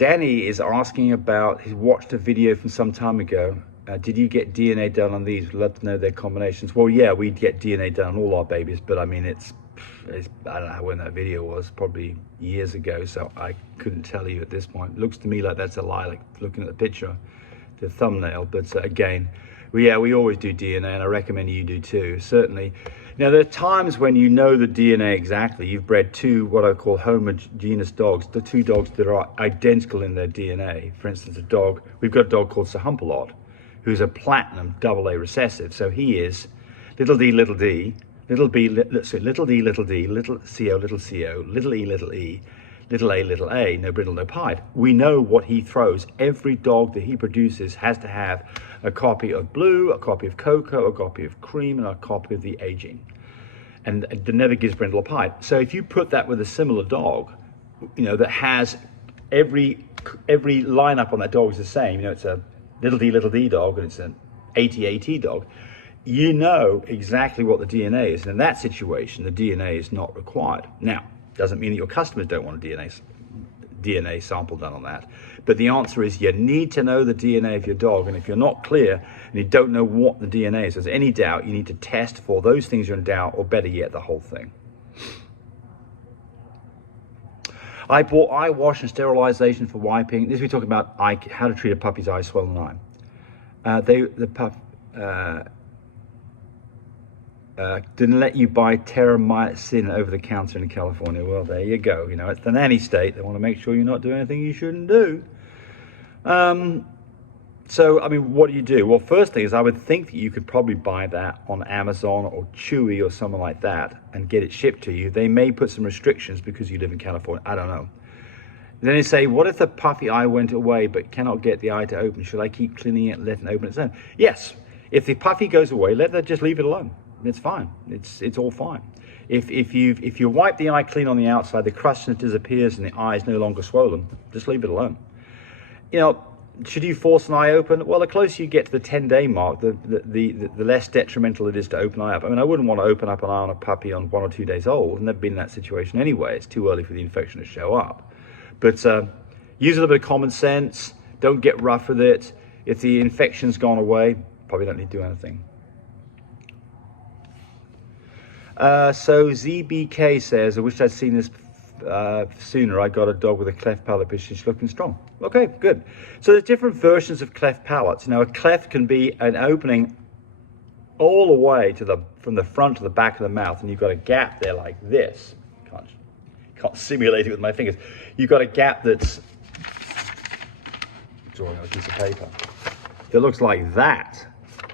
Danny is asking about, he watched a video from some time ago. Did you get DNA done on these? We'd love to know their combinations. Well, yeah, we'd get DNA done on all our babies, but I mean, it's I don't know when that video was, probably years ago, so I couldn't tell you at this point. It looks to me like that's a lie, like looking at the picture, the thumbnail, but again, we always do DNA, and I recommend you do too, certainly. Now, there are times when you know the DNA exactly. You've bred two, what I call homogeneous dogs, the two dogs that are identical in their DNA. For instance, we've got a dog called Sir Hump-a-Lot, who's a platinum AA recessive. So he is little d, little d, little b, little d, little d, little co, little co, little e, little a, no brindle, no pied. We know what he throws. Every dog that he produces has to have a copy of blue, a copy of cocoa, a copy of cream, and a copy of the aging. And it never gives brindle or pied. So if you put that with a similar dog, that has every lineup on that dog is the same, it's a little d dog and it's an AT dog, you know exactly what the DNA is. And in that situation, the DNA is not required. Now, doesn't mean that your customers don't want a DNA sample done on that. But the answer is you need to know the DNA of your dog. And if you're not clear and you don't know what the DNA is, if there's any doubt, you need to test for those things you're in doubt, or better yet, the whole thing. I bought eye wash and sterilization for wiping. This we talk about how to treat a puppy's eye swollen eye. Didn't let you buy terramycin over the counter in California. Well, there you go. It's the nanny state. They want to make sure you're not doing anything you shouldn't do. So, I mean, what do you do? Well, first thing is I would think that you could probably buy that on Amazon or Chewy or something like that and get it shipped to you. They may put some restrictions because you live in California. I don't know. Then they say, what if the puppy eye went away but cannot get the eye to open? Should I keep cleaning it and let it open its own? Yes. If the puppy goes away, just leave it alone. It's fine. It's all fine. If you wipe the eye clean on the outside, the crustiness disappears and the eye is no longer swollen, just leave it alone. Should you force an eye open? Well, the closer you get to the 10-day mark, the less detrimental it is to open an eye up. I mean, I wouldn't want to open up an eye on a puppy on 1 or 2 days old. I've never been in that situation anyway. It's too early for the infection to show up. But use a little bit of common sense. Don't get rough with it. If the infection's gone away, probably don't need to do anything. So ZBK says, I wish I'd seen this sooner. I got a dog with a cleft palate, but she's looking strong. Okay, good. So there's different versions of cleft palates. Now, a cleft can be an opening all the way from the front to the back of the mouth, and you've got a gap there like this. Can't simulate it with my fingers. You've got a gap that's drawing on a piece of paper that looks like that.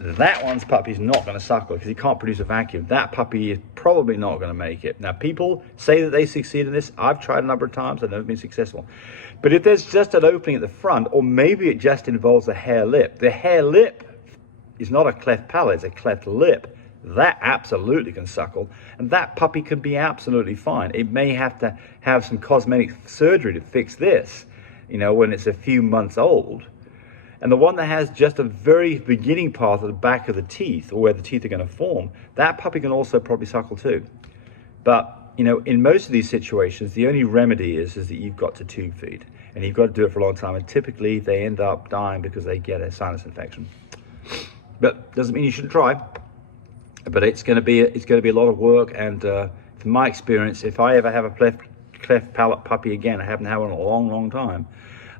That one's puppy's not going to suckle because he can't produce a vacuum. That puppy is probably not going to make it. Now, people say that they succeed in this. I've tried a number of times. I've never been successful. But if there's just an opening at the front, or maybe it just involves a hair lip. The hair lip is not a cleft palate, it's a cleft lip. That absolutely can suckle. And that puppy can be absolutely fine. It may have to have some cosmetic surgery to fix this, when it's a few months old. And the one that has just a very beginning part at the back of the teeth, or where the teeth are going to form, that puppy can also probably suckle too. But, in most of these situations, the only remedy is that you've got to tube feed. And you've got to do it for a long time. And typically, they end up dying because they get a sinus infection. But doesn't mean you shouldn't try. But it's going to be a lot of work. And from my experience, if I ever have a cleft palate puppy again, I haven't had one in a long, long time,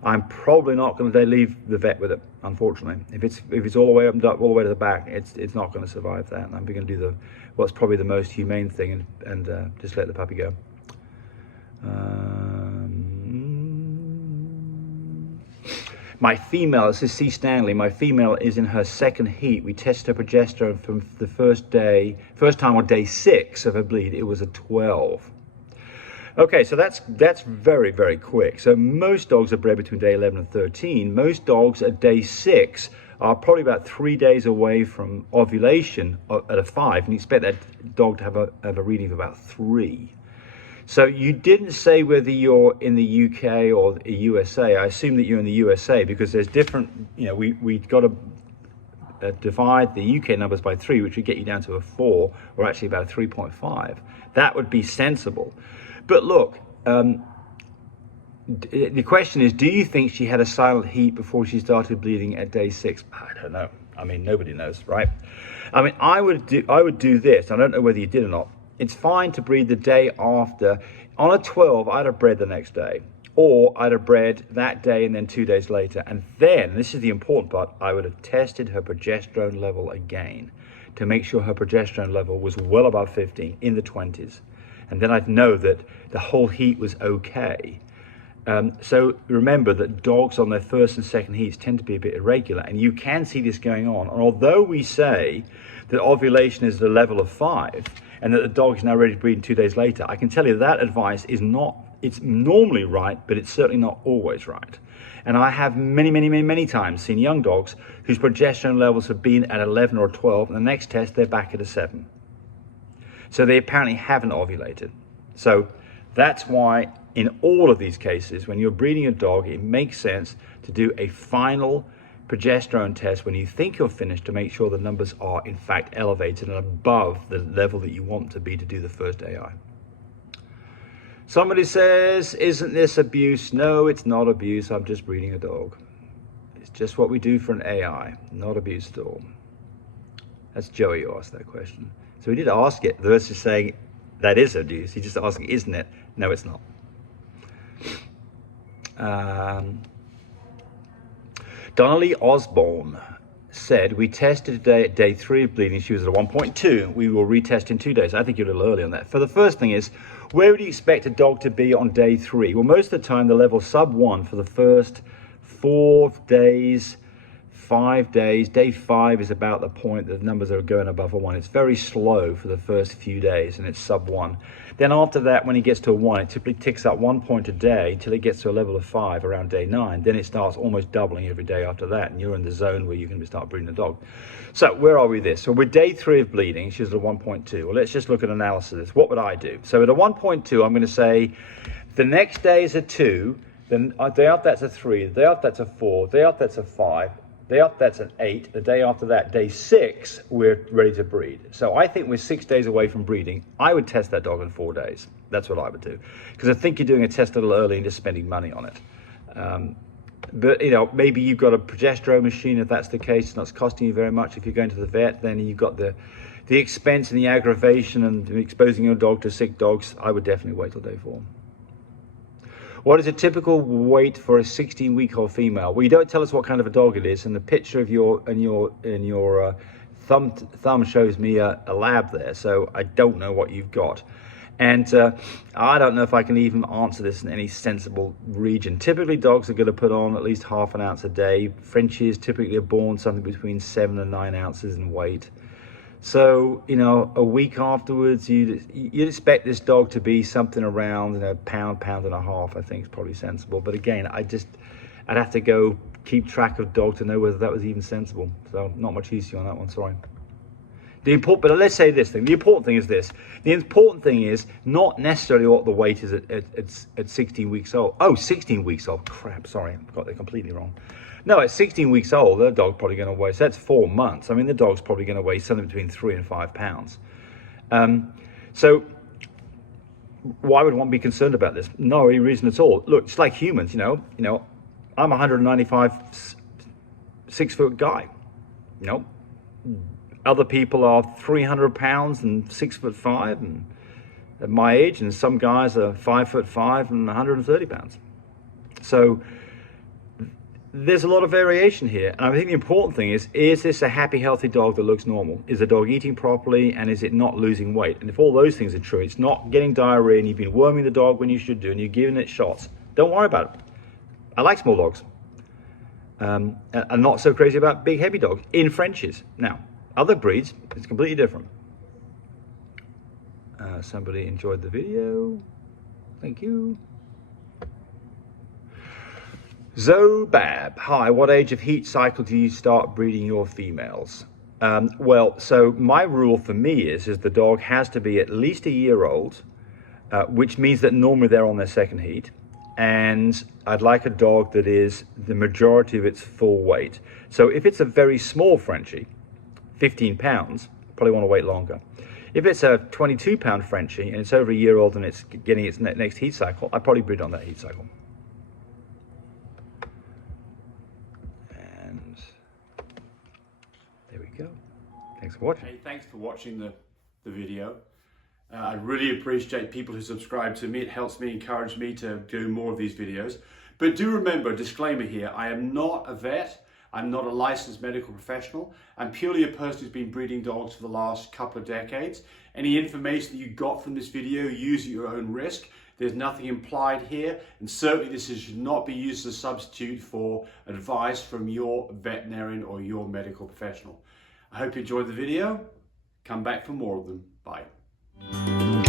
I'm probably not going to leave the vet with it, unfortunately. If it's all the way up, all the way to the back, it's not going to survive that. And I'm going to do what's probably the most humane thing and just let the puppy go. My female, this is C. Stanley, my female is in her second heat. We tested her progesterone from the first time on day 6 of her bleed. It was a 12. Okay, so that's very, very quick. So most dogs are bred between day 11 and 13. Most dogs at day 6 are probably about 3 days away from ovulation at a 5, and you expect that dog to have a reading of about 3. So you didn't say whether you're in the UK or the USA. I assume that you're in the USA because there's different, we've got to divide the UK numbers by 3, which would get you down to a 4, or actually about a 3.5. 3 That would be sensible. But look, The question is, do you think she had a silent heat before she started bleeding at day 6? I don't know. I mean, nobody knows, right? I mean, I would do this. I don't know whether you did or not. It's fine to breed the day after. On a 12, I'd have bred the next day, or I'd have bred that day and then 2 days later. And then, this is the important part, I would have tested her progesterone level again to make sure her progesterone level was well above 15, in the 20s. And then I'd know that the whole heat was okay. So remember that dogs on their first and second heats tend to be a bit irregular, and you can see this going on. And although we say that ovulation is the level of 5 and that the dog is now ready to breed 2 days later, I can tell you that advice is not, it's normally right, but it's certainly not always right. And I have many times seen young dogs whose progesterone levels have been at 11 or 12, and the next test they're back at a 7. So they apparently haven't ovulated. So that's why in all of these cases, when you're breeding a dog, it makes sense to do a final progesterone test when you think you're finished to make sure the numbers are in fact elevated and above the level that you want to be to do the first AI. Somebody says, isn't this abuse? No, it's not abuse. I'm just breeding a dog. It's just what we do for an AI, not abuse at all. That's Joey who asked that question. So he did ask it versus saying that is abuse. He just asked, isn't it? No, it's not. Donnelly Osborne said, we tested today at day 3 of bleeding. She was at a 1.2. We will retest in 2 days. I think you're a little early on that. For the first thing is, where would you expect a dog to be on day 3? Well, most of the time, the level sub 1 for the first 4 days, 5 days. Day 5 is about the point that the numbers are going above a 1. It's very slow for the first few days, and it's sub 1. Then after that, when it gets to a 1, it typically ticks up 1 point a day until it gets to a level of 5 around day 9. Then it starts almost doubling every day after that, and you're in the zone where you can start breeding a dog. So where are we this? So we're day 3 of bleeding. She's at a 1.2. Well, let's just look at analysis of this. What would I do? So at a 1.2, I'm going to say the next day is a 2, then a day after that's a 3, the day after that's a 4, the day after that's a 5, day after that's an 8, the day after that, day 6, we're ready to breed. So I think we're 6 days away from breeding. I would test that dog in 4 days. That's what I would do. Because I think you're doing a test a little early and just spending money on it. But, you know, maybe you've got a progesterone machine. If that's the case, it's not costing you very much. If you're going to the vet, then you've got the expense and the aggravation and exposing your dog to sick dogs. I would definitely wait till day 4. What is a typical weight for a 16-week-old female? Well, you don't tell us what kind of a dog it is, and the picture of your thumb shows me a lab there, so I don't know what you've got. And I don't know if I can even answer this in any sensible region. Typically, dogs are going to put on at least half an ounce a day. Frenchies typically are born something between 7 and 9 ounces in weight. So, you know, a week afterwards, you'd expect this dog to be something around, you know, pound and a half, I think is probably sensible. But again, I'd have to go keep track of dog to know whether that was even sensible. So not much use to you on that one, sorry. But let's say this thing. The important thing is this. The important thing is not necessarily what the weight is at 16 weeks old. Oh, 16 weeks old. Crap, sorry, I got that completely wrong. No, at 16 weeks old, the dog's probably going to weigh, so that's 4 months. I mean, the dog's probably going to weigh something between 3 and 5 pounds. So why would one be concerned about this? No reason at all. Look, it's like humans, you know, I'm a 195, 6-foot guy, you know. Other people are 300 pounds and 6'5", and at my age, and some guys are 5'5" and 130 pounds. So there's a lot of variation here. And I think the important thing is this a happy, healthy dog that looks normal? Is the dog eating properly, and is it not losing weight? And if all those things are true, it's not getting diarrhea, and you've been worming the dog when you should do, and you're giving it shots, don't worry about it. I like small dogs. I'm not so crazy about big, heavy dogs in Frenchies. Now, other breeds, it's completely different. Somebody enjoyed the video. Thank you. Zobab, hi, what age of heat cycle do you start breeding your females? Well, so my rule for me is the dog has to be at least a year old, which means that normally they're on their second heat. And I'd like a dog that is the majority of its full weight. So if it's a very small Frenchie, 15 pounds, probably want to wait longer. If it's a 22-pound Frenchie and it's over a year old and it's getting its next heat cycle, I'd probably breed on that heat cycle. go. Thanks for watching. Hey, thanks for watching the video. I really appreciate people who subscribe to me. It helps me, encourage me to do more of these videos. But do remember, disclaimer here, I am not a vet. I'm not a licensed medical professional. I'm purely a person who's been breeding dogs for the last couple of decades. Any information that you got from this video, use at your own risk. There's nothing implied here, and certainly this should not be used as a substitute for advice from your veterinarian or your medical professional. I hope you enjoyed the video. Come back for more of them. Bye.